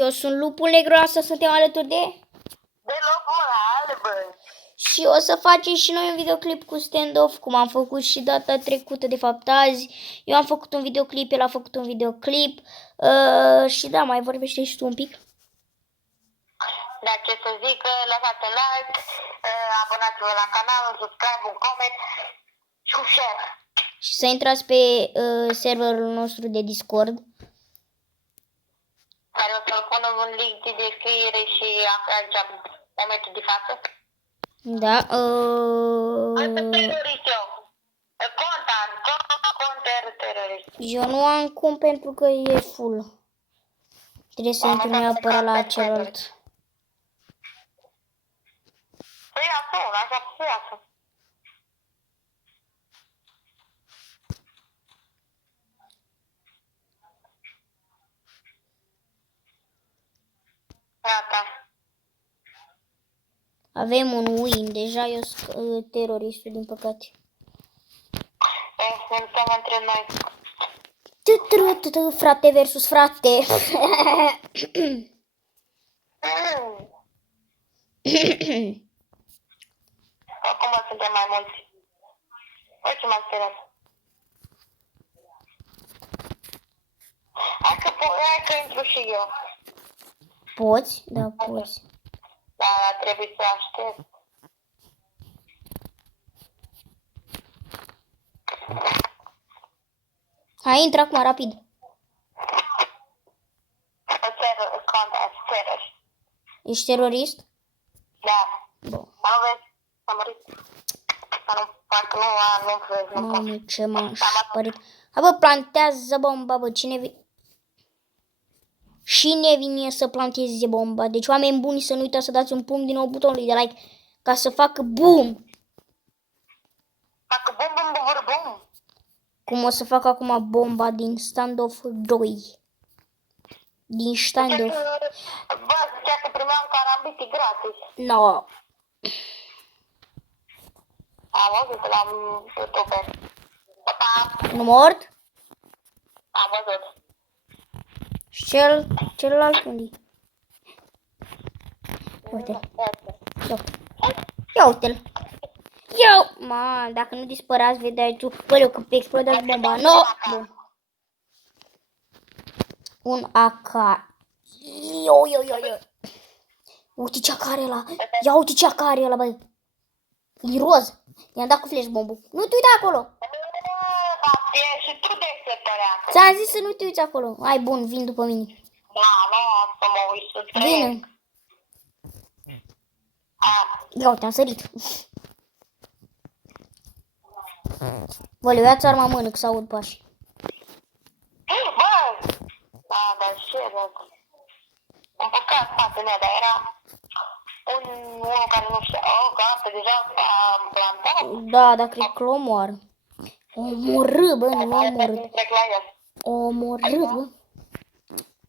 Eu sunt Lupul Negru, asta suntem alături de... locul albă. Și o să facem și noi un videoclip cu stand-off, cum am făcut și data trecută, de fapt azi. Eu am făcut un videoclip, el a făcut un videoclip. Și da, mai vorbește și tu un pic. Da, ce să zic, lăsați un like, abonați-vă la canal, un subscribe, un comment și un share. Și să intrați pe serverul nostru de Discord. Care o să-l punem un link de descriere și aici, momentul de față. Da. Asta terorist eu. Conter terorist. Eu nu am cum pentru că e full. Trebuie să intru neapărat la celălalt. Păi acum, așa să iasă. Gata. Avem un win, deja eu sunt teroristul, din păcate. Ne luptăm între noi. Frate versus frate. Acum suntem mai mulți. Păi ce m-am speriat. Hai că intru și eu. Poți? Da, poți. Da, trebuie să aștept. Hai, intră acum, rapid. Terorist. Ești terorist? Da. Bun. Nu vezi? S-a mărit. Parcă nu vezi. Mamă, ce m-am spărit. Hai, bă, plantează bomba, bă, cine vine să planteze bomba. Deci, oameni buni, să nu uitați să dați un pumn din nou butonului de like ca să facă boom. Facă bum. Cum o să fac acum bomba din Standoff 2. Din Standoff. Bă, zicea că primeam carambiti gratis. No. Am văzut la YouTube. Pa! Nu mort? Am văzut. Și celălalt unde? Uite. Ia uite-l. Dacă nu dispărați, vedeai tu. Bă, că explodează bomba. No! Bun. Un AK. Yo. Uite ce care ăla. Ia uite ce care ăla, bă. E roz. I-am dat cu flash bombul. Nu te uita acolo. Și tu deșteptăreacă. Ți-am zis să nu te uiți acolo. Hai, bun, vin după mine. Da, nu, să mă uit să trăiesc. Vine. Ia uite, am sărit. Bă, le ia-ți arma în mână, că s-aud pași. Bă! Da, dar ce, bă? Am păcat spate mea, dar era unul care nu știa. Oh, gata, deja am plantat. Da, dar cred că l-omoară. Omorâ, bă, nu l-a omorât. Trec la el. Omorât, bă.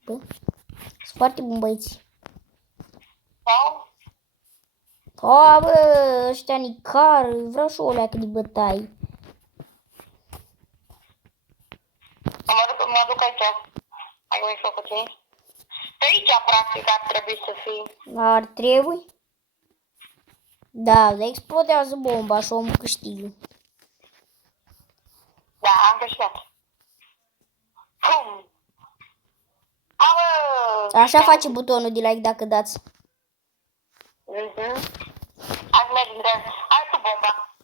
Bă, sunt foarte buni băieți. Sau? Ha, bă, ăștia nicar, vreau și o leacă de bătaie. Mă duc aici. Hai că mi-ai făcut tine. Pe aici, practic, ar trebui să fii. Ar trebui? Da, explodează bomba și omul câștigă. Da, am câștigat. Pum! Bă! Așa face butonul de like dacă dați. Hai să mergem de... Hai cu bomba.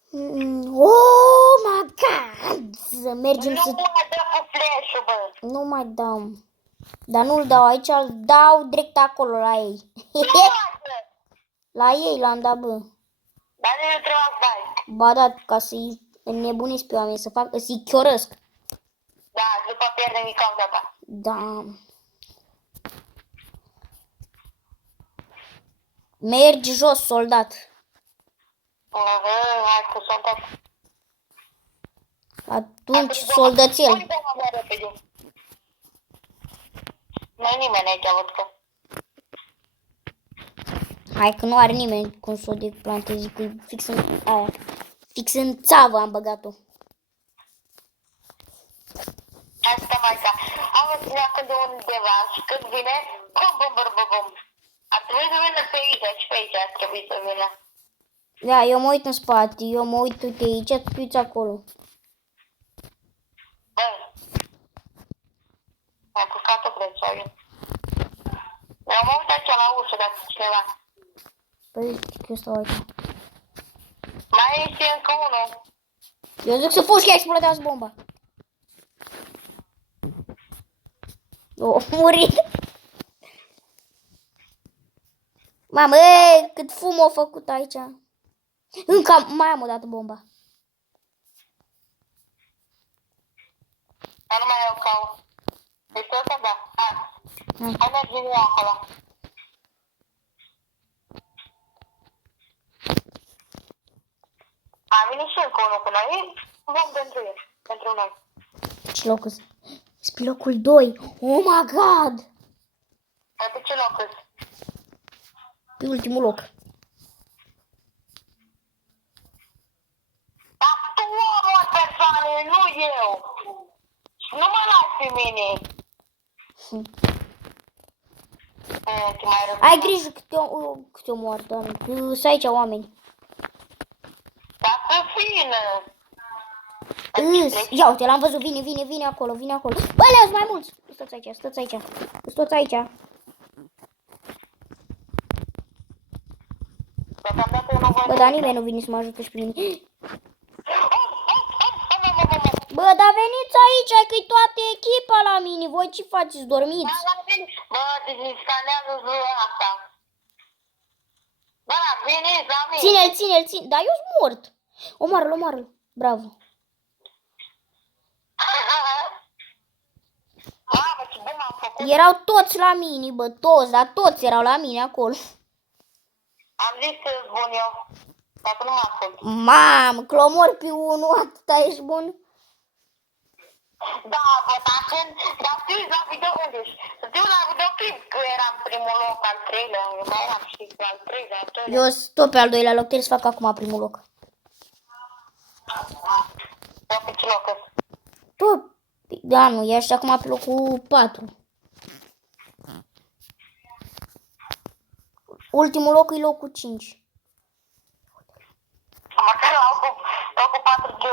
Oh my god! Să mergem Nu să... mai dă cu flash-ul, bă. Nu mai dau. Dar nu-l dau aici, îl dau direct acolo la ei. La ei l-am dat, bă. Dar nu trebuie să dai. Ba da, ca să-i înnebunesc pe oameni, să-i chiorăsc. Da, după pierdem din cauza ta. Da. Mergi jos, soldat. Hai cu soldat. Atunci, soldățel. Nu-i nimeni aici, văd că. Hai că nu are nimeni cum să o deplanteze, că e fix în aia. Fix în țavă am băgat-o. Hai să stăm aici. Am văzut când de undeva și când vine, Bum. Ar trebui să vină pe aici și pe aici ar trebui să vină. Da, eu mă uit în spate, eu mă uit, uite aici, tu te uiți acolo. Bă, am pucat-o, cred, sau eu. Eu mă uit aici la ușă, dacă e cineva. Păi uite că eu stau aici. Mai este încă unul. Eu zic să fugi că explodează bomba. O, murit. Mamă, cât fum a făcut aici. Încă mai am o dată bomba. Dar nu mai eu caut. Este ăsta, da. Hai mergem eu acolo. A venit și încă unul cu noi. Vom pentru el. Pentru noi. Ce loc îs? Pe locul 2. Oh my god! Pe ce loc îs? Pe ultimul loc. Dar tu omori persoane, nu eu. Nu mă lași pe mine. Ce mai rău. Ai grijă că te omoară, doamne. Că sunt aici oameni. Dar să vină. Ia uite, l-am văzut. Vine acolo, Bă, le mai mulți. Stați aici. Stați aici. Bă, dar nimeni nu vine să mă ajute și pe mine. Bă, dar veniți aici, că-i toată echipa la mine. Voi ce faceți? Dormiți? Bă, dezinscalează ziua asta. Bă, veniți la mine. Ține-l. Dar eu sunt mort. Omoară-l. Bravo. Mamă, ce bun am făcut. Erau toți la mine, bă, dar toți erau la mine acolo. Am zis că sunt bun eu. Dacă nu mă ascult. Mamă, că l-omor pe unul, atâta ești bun. Da, bă, dar te uiți la video unde ești? Să te uiți la videoclip că eram primul loc, al treilea, eu mai eram și al treilea, al doilea. Eu sunt tot pe al doilea loc, trebuie să fac acum primul loc. Eu pe ce loc îs? Tot, da, nu, ești acum pe locul 4. Ultimul loc e locul 5. Măcar locul 4 de...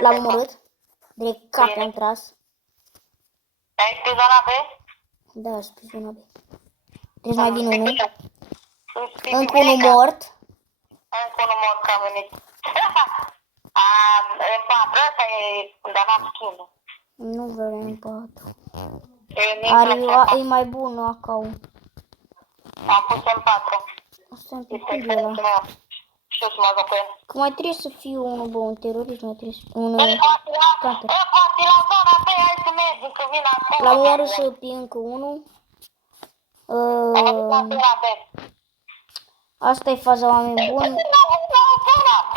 L-am omorât. Direct cap am tras. Ai pe zona B? Da, sunt pe zona B. Trebuie să mai vin unul. Încă Încă unul mort. Încă unul mort că a venit. În 4, ăsta e... Dar n-am schimb. Nu vreau în 4. E mai bun acau. Am pus în 4. Asta e pe ăla. Și eu să mă joc cu el. Că mai trebuie să fie unul, bă, un terorist, mai trebuie să fie unul. Poate la zona B, hai să mergem, că vin acolo. La oară și pe încă unul. La zona B. Asta e faza oameni buni. La zona B!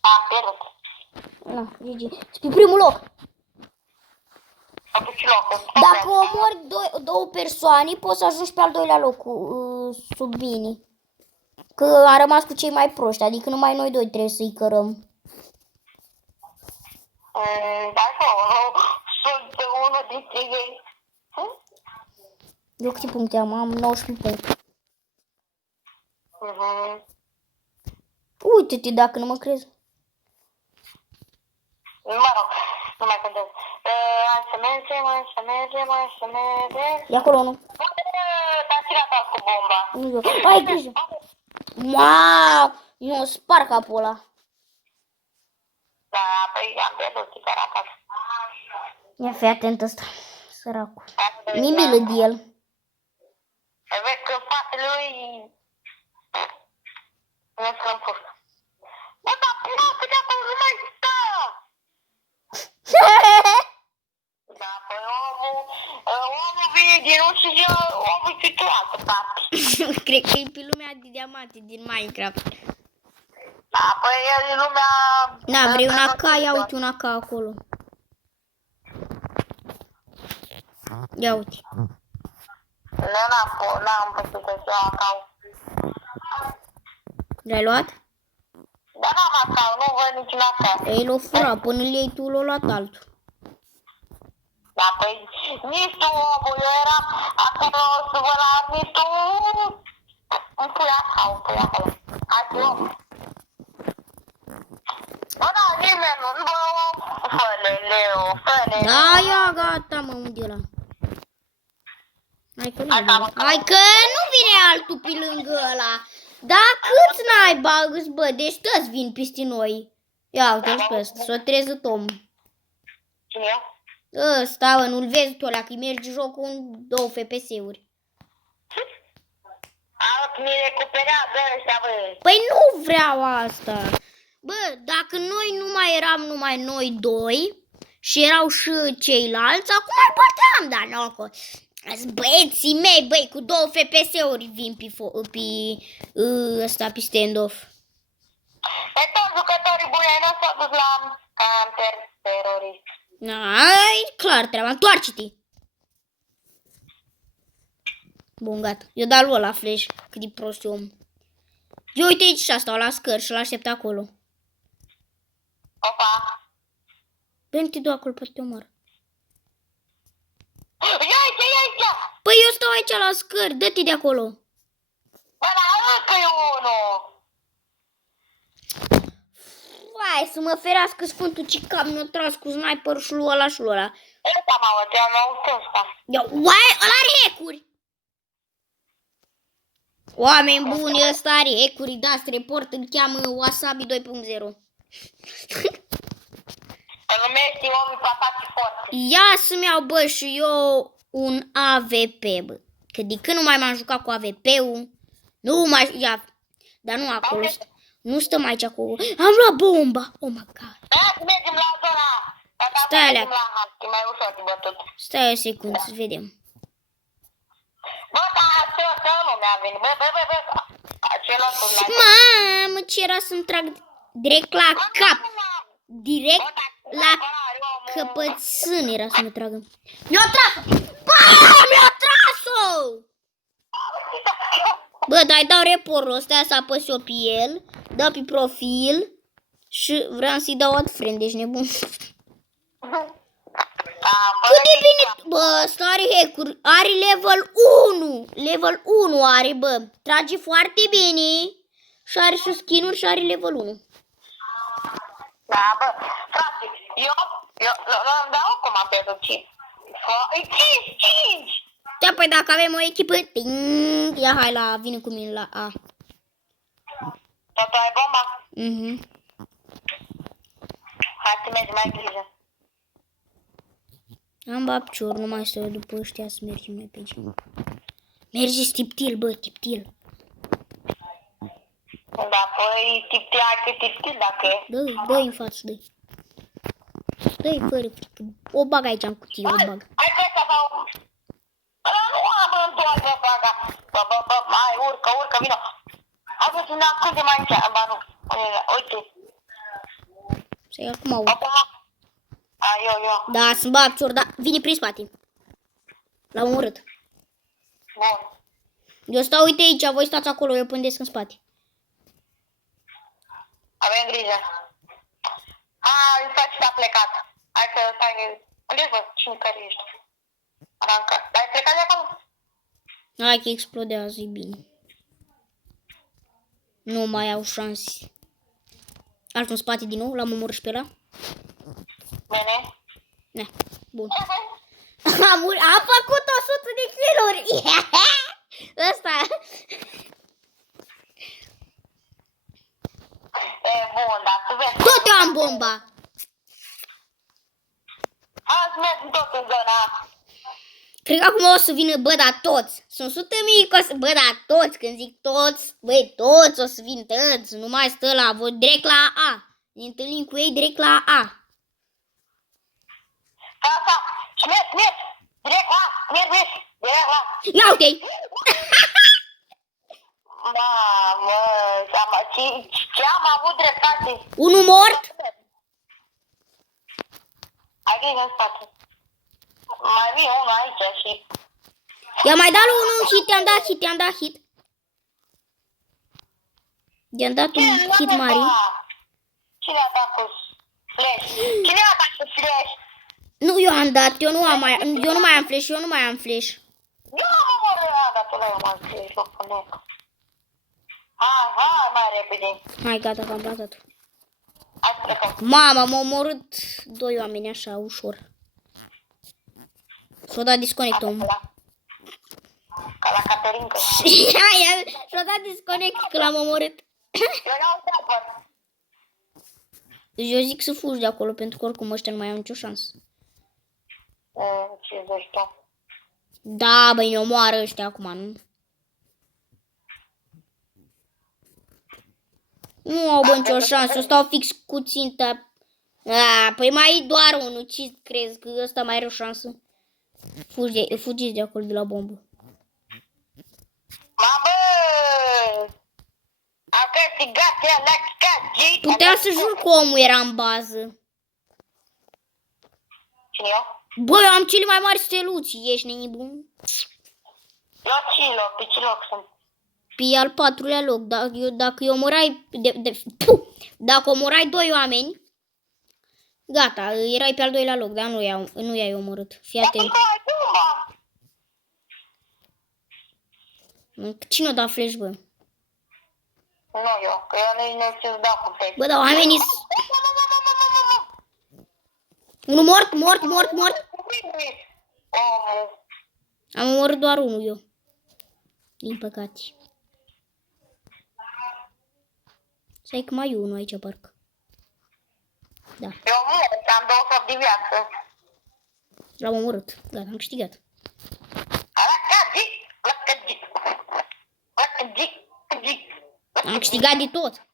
Am pierdut. Na, GG. Pe primul loc. Am pus și locul. Dacă omori două persoane, poți să ajungi pe al doilea loc sub bine. Că am rămas cu cei mai proști, adică numai noi doi trebuie să-i cărăm. Da, sunt unul dintre ei. Eu câte puncte am? Am 19 puncte. Uite-te dacă nu mă crezi. Mă rog, nu mai contează. Hai să mergem. E acolo unul. Dar cine a dat cu bomba? Nu eu. Ai grijă. Wow! Eu spar capul ăla. Da, păi am pierdut, chiar acasă. Ia fi atent ăsta. Săracul. Mi-e milă de el. Vezi că în spatele lui nu se împușcă. Bă, dar până că de acolo nu mai stă! Da, păi omul vine din ușă și omul e pe altă parte. Cred că e pe lumea de diamante din Minecraft. Da, păi el e lumea... Da, vrei un AK? Ia uite un AK acolo. Ia uite. N-am putut să iau acau. L-ai luat? Dar n-am acau, nu văd niciun acau. Ei l-o fura, până îl iei tu, l-o luat altul. Da, păi, nici tu, omul, eu eram acolo suvărat, nici tu, un pui acolo. Hai cu om. Bă, da, nimeni nu, bă, fă-le, Leo, fă-le. Da, ia, gata, mă, unde ăla? Hai că nu Hai, vine. cam. Hai că nu vine altul pe lângă ăla. Da, câți naiba, bă, deci toți vin peste noi. Ia uite-l pe ăsta, s-o trezit om. Cine e? Ăsta, bă, nu-l vezi tu ăla, că merge jocul în 2 FPS-uri. Mi recuperează ăștia, bă. Păi nu vreau asta. Bă, dacă noi nu mai eram numai noi doi și erau și ceilalți, acum îl băteam, dar nu acolo. Băieții mei, băi, cu 2 FPS-uri vin pe ăsta, pe stand-off. Pe toți jucătorii buni ai noștri s-au dus la counter-terorist. Ai, clar treaba, întoarce-te. Bun, gata. Eu dau lui ăla flash, cât de prost e om. Eu uite aici și stau la scări și-l aștept acolo. Opa. Bine, te duc acolo, poate te omor. Ia aici! Păi eu stau aici la scări, dă-te de acolo. Bă, dar încă e unul. Vai, să mă ferească Sfântul ce cap mi-a tras cu sniper și lui ăla și lui ăla. Ăsta mă aud, eu am auzit ăsta. Uai, ăla are hack-uri. Oameni buni, ăsta are hack-uri, dați report, îl cheamă Wasabi 2.0. Îl numești omul cu ataci forte. Ia să-mi iau, bă, și eu un AVP, bă. Că de când nu mai m-am jucat cu AVP-ul, nu mai... Ia, dar nu acolo. Nu stăm aici cu... Am luat bomba! Oh my god! Da, mergem la zona. Stai alea. La hard, e mai ușor de bătut. Stai o secundă să vedem. Bă, dar ce nu mi-a venit. Bă. Celălalt mai... Mamă, ce era să-mi trag direct la cap. Direct la căpățân era să mă tragă. Mi-a tras-o! Mi-a tras-o! Bă, dai dau reporul ăsta să apăs eu pe el, dau pe profil și vreau să-i dau alt friend, deci nebun. Cât de bine, bă, ăsta are hack-uri, are level 1, level 1 are, bă, trage foarte bine și are și skin-uri și are level 1. Da, bă, frate, eu nu-mi dau cum am pierdut 5. 5! Da, păi dacă avem o echipă, ting, ia hai la, vine cu mine la A. Tot ai bomba? Mhm. Hai să mergi, mai grijă. Am bapcior, nu mai stau după ăștia să mergem mai pe gym. Merge tiptil, bă, tiptil. Da, păi, tiptil dacă e. Dă-i în față, dă-i. Dă-i fără frică. O bag aici în cutie, o bag. Hai că ăsta sau... Nu am în toată faga. Bă, hai, urcă, vino. Hai să ne ascundem aici. Ba nu, uite. Să-i acum aud. Acum. Eu. Da, sunt bapcior, da, vine prin spate. L-am omorât. Bun. Eu stau, uite aici, voi stați acolo, eu pândesc în spate. Avem grijă. Stai și a plecat. Hai să stai. Unde-i bă? Cine care ești? Ranca. Ai plecat de acolo? Hai că explodează, e bine. Nu mai au șanse. Altul în spate din nou, l-am omorât și pe ăla. Bine. Ne, bun. Am făcut 100 de kiluri. Ăsta. E bun, dar să vezi. Tot eu am bomba. Azi mergem tot în zona. Cred că acum o să vină, bă, da, toți. Sunt 100.000 că o să, bă, da, toți. Când zic toți, băi, toți o să vin toți. Nu mai stă la vot, direct la A. Ne întâlnim cu ei direct la A. Asta. Și mergi. Direct la. Mergi. Direct la. Ia uite-i. Mamă, ce am avut dreptate. Unul mort. Ai grijă în spate. Mai vine unul aici și... I-am mai dat lui unul hit, i-am dat hit. I-am dat un hit mare. Cine a dat cu flash? Cine a dat cu flash? Nu, eu am dat, eu nu mai am flash, eu nu mai am flash. Eu am omorât, dar tu l-ai omorât, o punec. Hai, mai repede. Hai, gata, că am batat. Hai să plecăm. Mama, m-au omorât 2 oameni așa, ușor. S-o dat disconnect omul. Ca la Caterinca. S-o dat disconnect că l-am omorât. Eu n-am tapăr. Deci eu zic să fugi de acolo, pentru că oricum ăștia nu mai au nicio șansă. Ce zici tu? Da, băi, ne omoară ăștia acum, nu? Nu au bă nicio șansă, stau fix cu ținta. Păi mai e doar unul, ce crezi că ăsta mai are o șansă? Fugiți de acolo, de la bombă. Mamă! Am câștigat ea la cagit. Puteam să jur că omul era în bază. Cine eu? Bă, eu am cele mai mari steluții, ești nebun? Eu pe ce loc sunt? Pe al 4-lea loc, dacă eu omorai, dacă omorai 2 oameni, gata, erai pe al 2-lea loc, dar nu i-ai omorât. Fii atent. Cine o da flash, bă? Nu eu, că eu nu știu să dau cu flash. Bă, dar oamenii... Unul mort. Am omorât doar unul eu. Din păcate. Stai că mai e unul aici, parcă. Da. Eu mort, am 2 de viață. L-am omorât. Gata, am câștigat. Am câștigat de tot.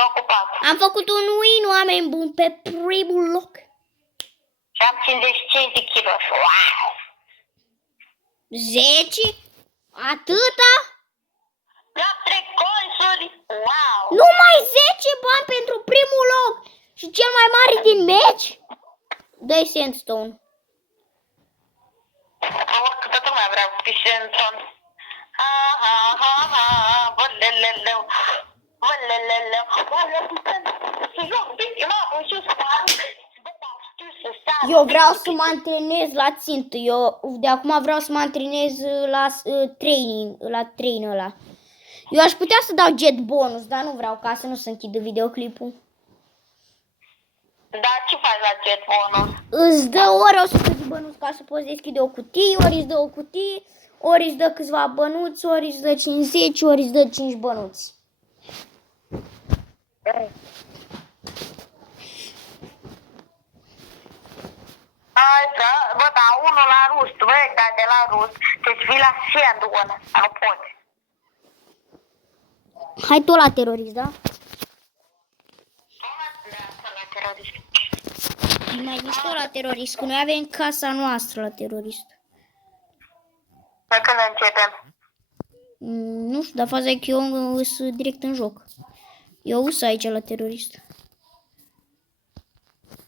Locul 4. Am făcut un win, oameni buni, pe primul loc. Și am 55 de kg. Wow! 10? Atâta? Mi-am 3 consuri. Wow! Numai 10 bani pentru primul loc. Și cel mai mare din meci? Dă-i sandstone. Că toată lumea vrea pe sandstone. Băleleleu. Eu vreau să mă antrenez la țintă. Eu de acum vreau să mă antrenez la train ăla. Eu aș putea să dau jet bonus, dar nu vreau ca să nu se închidă videoclipul. Da, ce faci la jet bonus? Îți dă ori 100 de bănuți ca să poți deschide o cutie, ori îți dă o cutie, ori îți dă câțiva bănuți, ori îți dă 50, ori îți dă 5 bănuți. Hai, bă, da, unul la rus, bă, da, de la rus, deci vii la sandul ăla, nu poți. Hai tu la terorist, da? La terorist. Mai zis tu la terorist, că noi avem casa noastră la terorist. Noi când începem? Nu știu, dar faza e că eu sunt direct în joc. Eu sunt aici la terorist.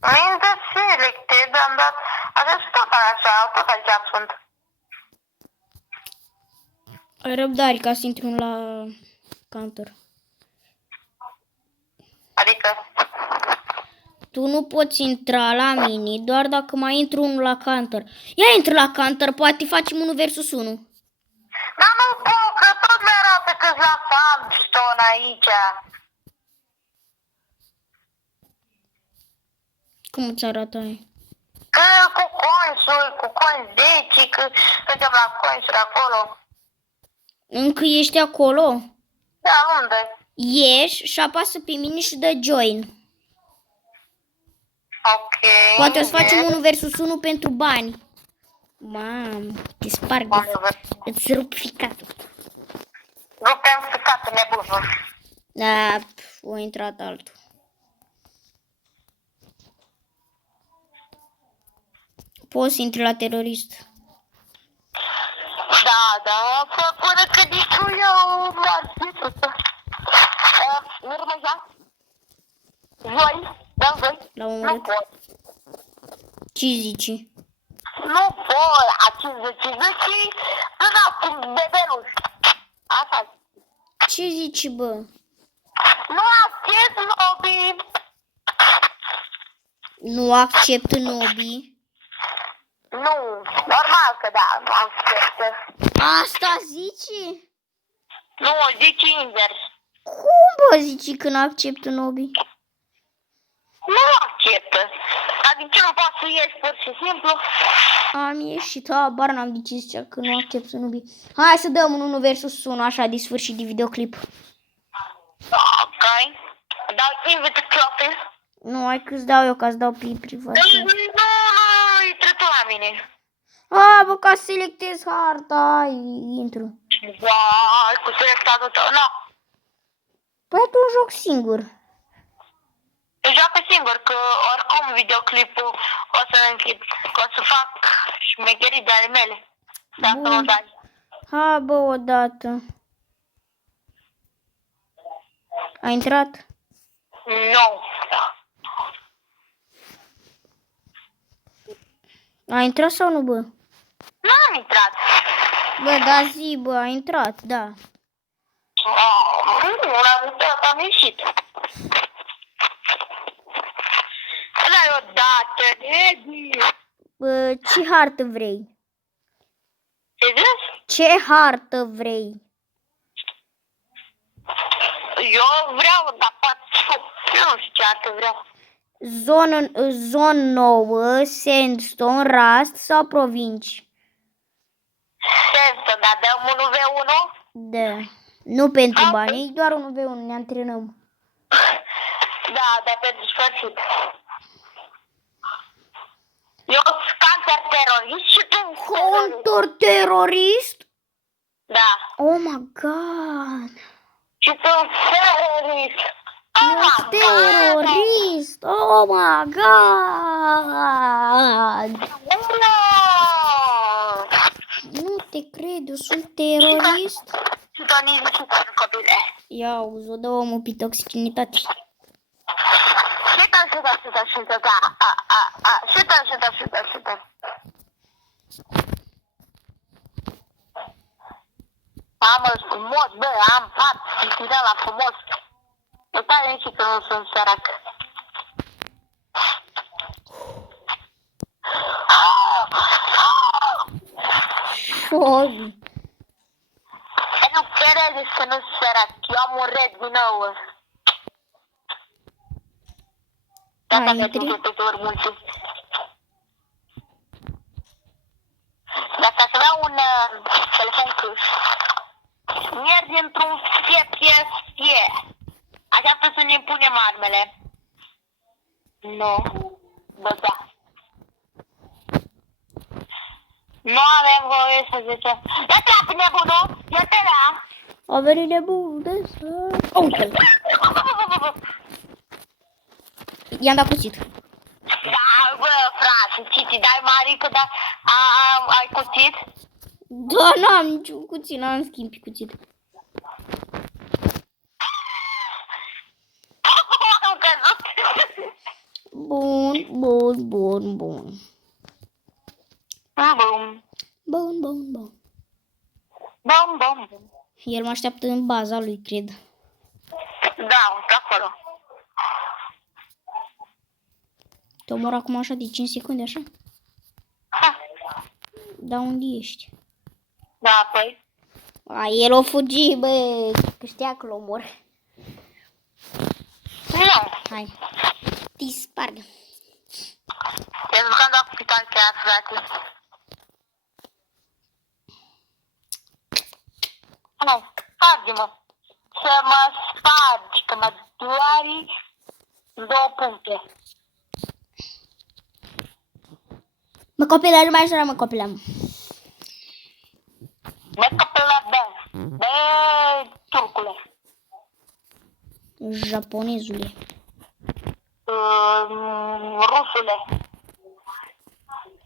Îmi dă selected, am dat, așa tot așa, tot aici sunt. Ai răbdare ca să intru la counter. Adică? Tu nu poți intra la mini, doar dacă mai intru unul la counter. Ia intră la counter, poate facem 1 versus 1. Dar nu pot, că tot mi-arată că-s la sandstone aici. Cum îți arată aia? Că cu consuri, cu coins 10, că suntem la consuri acolo. Încă ești acolo? Da, unde? Ieși și apasă pe mine și dă join. Ok. Poate o să facem 1 versus 1 pentru bani. Mamă, te sparg, îți rup ficatul. Rupem ficatul nebunul. Da, o intrat altul. Poți să intri la terorist. Da, până că nici eu m-am zis. Urmă ja? Voi? Da, voi? La un Nu moment. pot. Ce zici? Nu pot. A 50 până acum bebeluș. Așa. Ce zici, bă? Nu acces lobby. Nu accept Nobi. Nu, normal că da, nu acceptă. Asta zici? Nu, zici invers. Cum bă zici când accept Nobi? Nu acceptă. Adică nu poți să ieși pur și simplu. Am ieșit, habar n-am de ce zicea că nu accept Nobi. Hai să dăm un 1 versus 1 așa de sfârșit de videoclip. Ok. Dau invite trophy. Nu, hai că-ți dau eu, ca-ți dau pe privat. Nu, intră tu la mine. A, bă, ca să selectez harta, hai, intru. Vai, cu selectatul tău, nu. Păi atunci joc singur. Joacă singur, că oricum videoclipul o să închid, că o să fac șmecherii de ale mele. Dacă Bun. nu dai. Ha, bă, odată. A intrat? Nu. A intrat sau nu, bă? Nu am intrat. Bă, da zi, bă, a intrat, da. Nu, l-am intrat, am ieșit. Dai odată, Edi. Bă, ce hartă vrei? Ce zici? Ce hartă vrei? Eu vreau, dar poate, eu nu știu ce artă vreau. Zonă nouă, sandstone, rust sau provinci? Sensă, dar dăm 1v1? Da. Nu pentru bani, e doar 1v1, ne antrenăm. Da, dar pentru sfârșit. Eu sunt counter-terorist și tu Counter-terorist? Da. Oh my god. Și tu terorist. Eu sunt terorist. Oh my god. Nu te cred, eu sunt terorist. Și tu nici nu știu copile. Ia auzi, o dă omul pe toxicinitate. Șută. Mamă, frumos, bă, am fat, la frumos. Nu tare nici că nu sunt sărac. Șobi. Nu crede să nu sunt sărac. Eu am un red din nou. Gata, mi-a intri? pe ori multe. Dacă să vreau un telefon câș, mergi într-un fie. Așteaptă să ne punem armele. Nu. Bă, da. Nu avem voie să zicem. Ia-te la nebunul! Ia-te la! A venit nebun de să... I-am dat cuțit. Da, bă, frate, ce ți dai marică, dar ai cuțit? Da, n-am niciun cuțit, n-am schimb pe cuțit. Am căzut. Bun. Bum. Bum. El mă așteaptă în baza lui, cred. Da, pe acolo. Te omor acum așa de 5 secunde, așa? Ha. Da, unde ești? Da, păi. A, el o fugi, bă, că știa că l-omor. Nu. Hai, te sparg. Te jucam doar cu pitan chiar, frate. Nu, sparge-mă. Să mă spargi, că mă doare 2 puncte. Mă copilă, nu mai jura, mă copilă. Mă copilă, bă, turcule. Japonezule. Rusule.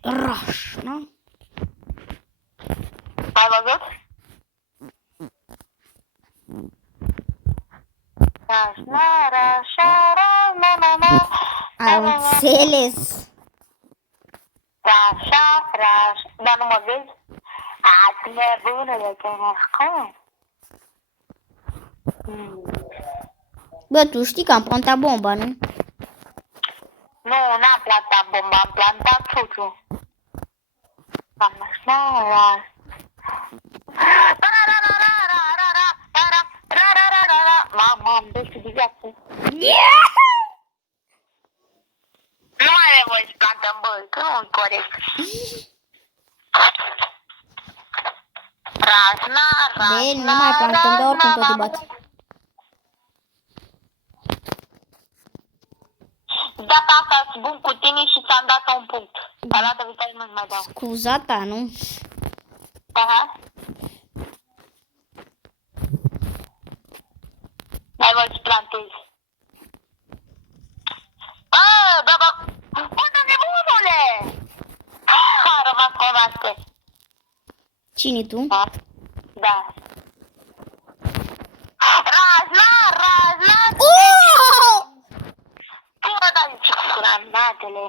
Raș, nu? Ai văzut? Ai înțeles. Raș. Dar nu mă vezi? Ați nebună de te nascund. Bă, tu știi că am plantat bomba, nu? Nu, n-am plantat bomba, am plantat suciu. Mamă, am dus de viață. Nu mai avem voie să plantăm, bă, că nu-i corect. Razna, Bine, nu mai plantăm, dar oricum tot îi bat. Data asta sunt bun cu tine și ți-am dat un punct. Dar data viitoare nu-ți mai dau. Scuzata, nu? Aha. Mai voi să plantezi. Bă, unde nebunule? A rămas cu noastră. Cine tu? Da. Razna! Oh! Tu mă dai cu granatele.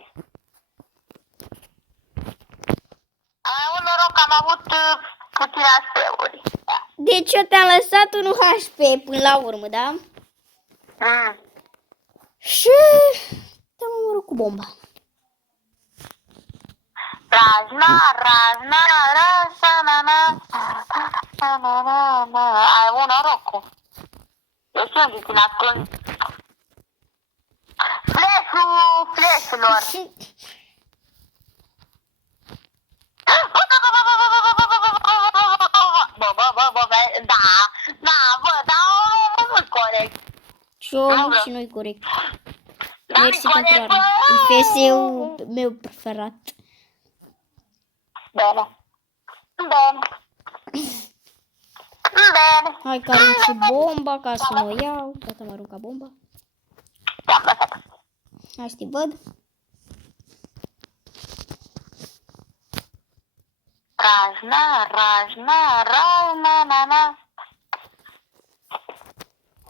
Ai un noroc că am avut puține HP-uri. Deci eu te-am lăsat un HP până la urmă, da? Și te-am omorât cu bomba. Razna. Ai un norocul. Eu știu unde ți-l ascund. Flash-urilor. Nu-i corect. Și nu-i corect. Mersi pentru armă. E FS-ul meu preferat. Bine. Hai că arunc și bomba ca să mă iau. Gata, am aruncat bomba. Hai să te văd. Razna.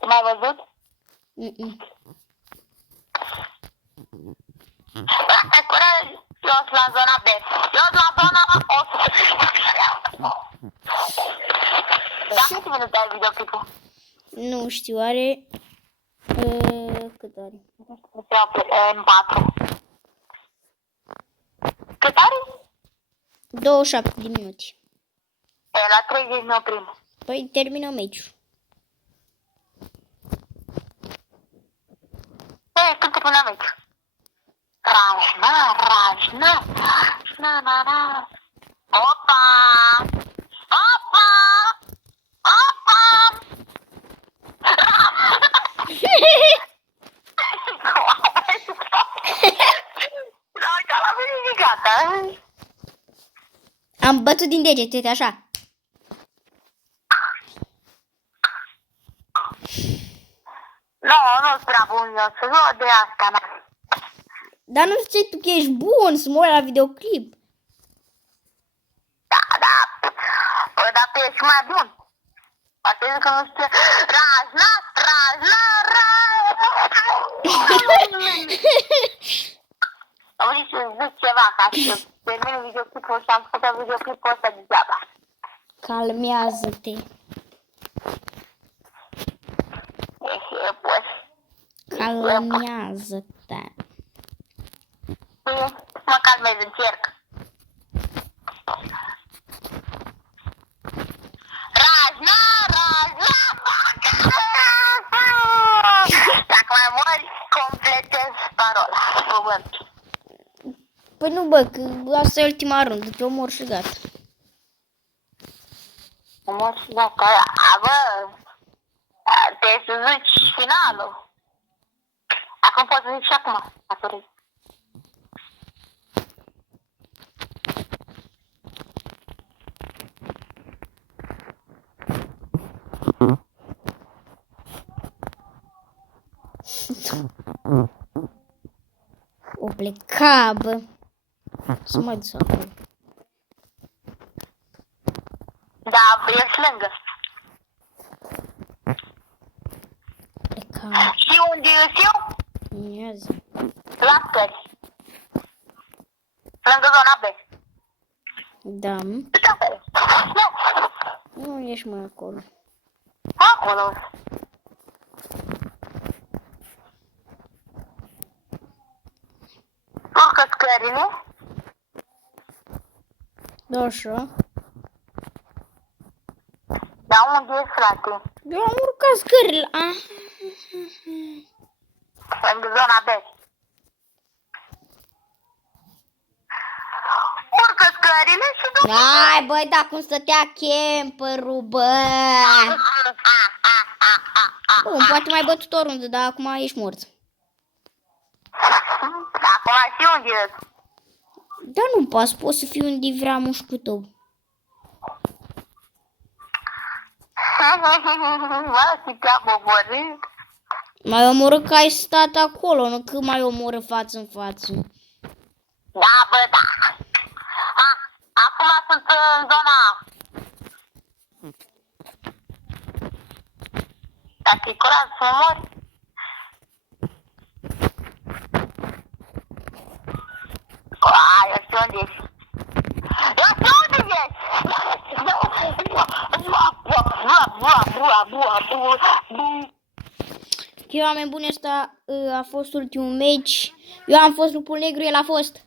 M-ai văzut? Eu sunt la zona B. Eu sunt la zona 100. Da, câte minute ai videoclipul? Nu știu, are... cât are? În 4. Cât are? 27 de minute. La 30 ne oprim. Păi termină meciul. Când termină meciul? Razna. Opa! Am bătut din degete, uite așa. Nu-s prea bun eu, să nu de asta, n-am. Dar nu știi tu că ești bun să mă uit la videoclip. Da. Păi, dar tu ești mai bun. Poate zic că nu știu. Razna. Am vrut să zic ceva ca să termin videoclipul și am făcut videoclipul ăsta degeaba. Calmează-te. Calmează-te. Mă calmez, încerc. Razna. Dacă mai mori, completez parola. Cuvânt. Păi nu, bă, că asta e ultima rundă, te omor și gata. Omor și gata. Bă, trebuie să zici finalul. Acum poți să zici și acum. Aturi. O pleca, bă. Să mai duc acolo. Da, ești lângă. Pleca. Și unde eu? Ia zi. La scări. Lângă zona B. Da. Nu. Nu ești mai acolo. Acolo. Da, așa. Dar unde ești, frate? Eu am urcat scările. În zona B. Urcă scările și după... Ai, băi, dar cum stătea camperul, bă. Bun, poate mai bătut oriunde, dar acum ești mort. Acum și unde ești? Dar nu pas, poți să fii unde vrea mușchiul tău. Mă, și te-am omorât. Mai omorât că ai stat acolo, nu că mai omorât față în față. Da, bă, da. Acum sunt în zona A. Dacă e curat să mori. Eu știu unde ești. Eu știu unde ești. Ok, oameni buni, ăsta a fost ultimul meci. Eu am fost lupul negru, el a fost